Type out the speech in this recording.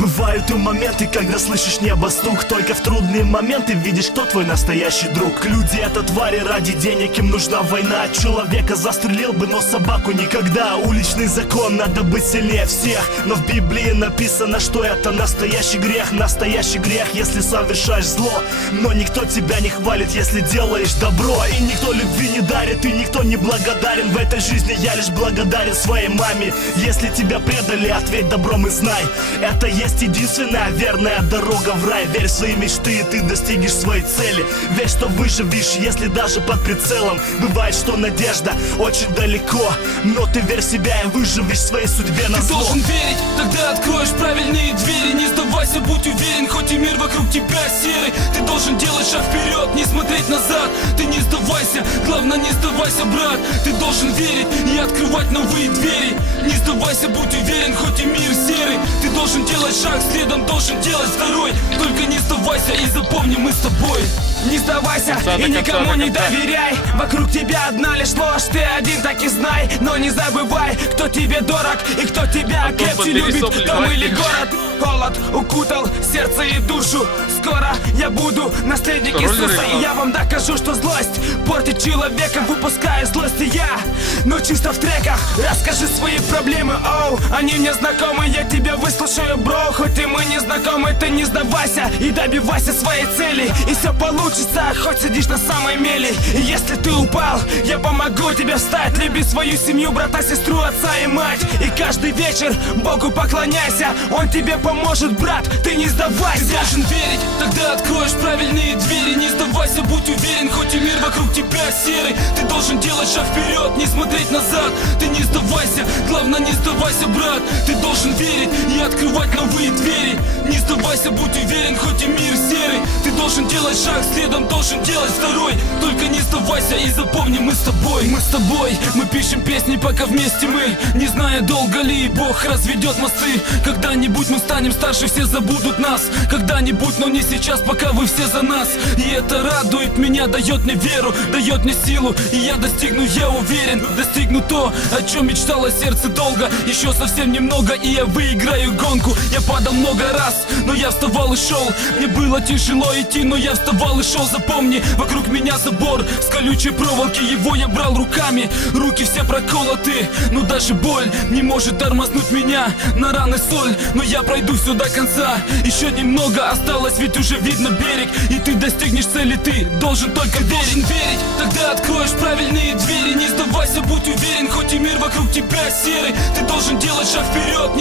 Бывают и моменты, когда слышишь небо стук. Только в трудные моменты видишь, кто твой настоящий друг. Люди — это твари, ради денег им нужна война. Человека застрелил бы, но собаку никогда. Уличный закон, надо быть сильнее всех. Но в Библии написано, что это настоящий грех. Настоящий грех, если совершаешь зло. Но никто тебя не хвалит, если делаешь добро. И никто любви не дарит, и никто не благодарен. В этой жизни я лишь благодарен своей маме. Если тебя предали, ответь добром и знай, это есть единственная верная дорога в рай. Верь в свои мечты, и ты достигнешь своей цели. Верь, что выживешь, если даже под прицелом. Бывает, что надежда очень далеко, но ты верь в себя и выживешь в своей судьбе на зло. Ты должен верить, тогда откроешь правильные двери. Не сдавайся, будь уверен, хоть и мир вокруг тебя серый. Ты должен делать шаг вперед, не смотреть назад. Ты не сдавайся, главное не сдавайся, брат. Ты должен верить и открывать новые двери. Не сдавайся, будь уверен, хоть и мир серый. Ты должен делать шаг, следом должен делать второй. Только не сдавайся и запомни, мы с тобой. Не сдавайся и никому не доверяй. Вокруг тебя одна лишь ложь, ты один так и знай. Но не забывай, кто тебе дорог и кто тебя крепче любит, дом или город. Холод укутал сердце и душу. Скоро я буду наследник Иисуса, и я вам докажу, что злость портит человека, выпуская злость и я. Но чисто в треках расскажи свои проблемы, оу. Они мне знакомы, я тебя выслушаю, бро. Хоть и мы не знакомы, ты не сдавайся и добивайся своей цели, и все получится, хоть сидишь на самой мели. И если ты упал, я помогу тебе встать. Люби свою семью, брата, сестру, отца и мать. И каждый вечер Богу поклоняйся, Он тебе поможет, брат, ты не сдавайся. Ты должен верить, тогда откроешь правильные двери. Не сдавайся, будь уверен, хоть и мир вокруг тебя серый. Ты должен делать шаг вперед, не смотреть назад. Ты не сдавайся, главное не сдавайся, брат. Ты должен верить и открывать новые двери. Не сдавайся, будь уверен, хоть и мир серый. Ты должен делать шаг, следом должен делать второй. Только не сдавайся и запомни, мы с тобой. Мы с тобой, мы пишем песни, пока вместе мы. Не зная, долго ли Бог разведет мосты. Когда-нибудь мы станем старше, все забудут нас. Когда-нибудь, но не сейчас, пока вы все за нас. И это радует меня, дает мне веру, дает мне силу. И я достигну, я уверен, достигну то, о чем мечтало сердце долго. Еще совсем немного, и я выиграю гонку. Я падал много раз, но я вставал и шел. Мне было тяжело идти, но я вставал и шел. Запомни, вокруг меня забор с колючей проволоки, его я брал руками. Руки все проколоты, но даже боль не может тормознуть меня. На раны соль, но я пройду все до конца. Еще немного осталось, ведь уже видно берег. И ты достигнешь цели, ты должен только верить. Тогда откроешь правильные двери. Не сдавайся, будь уверен, хоть и мир вокруг тебя серый. Ты должен делать шаг вперед, не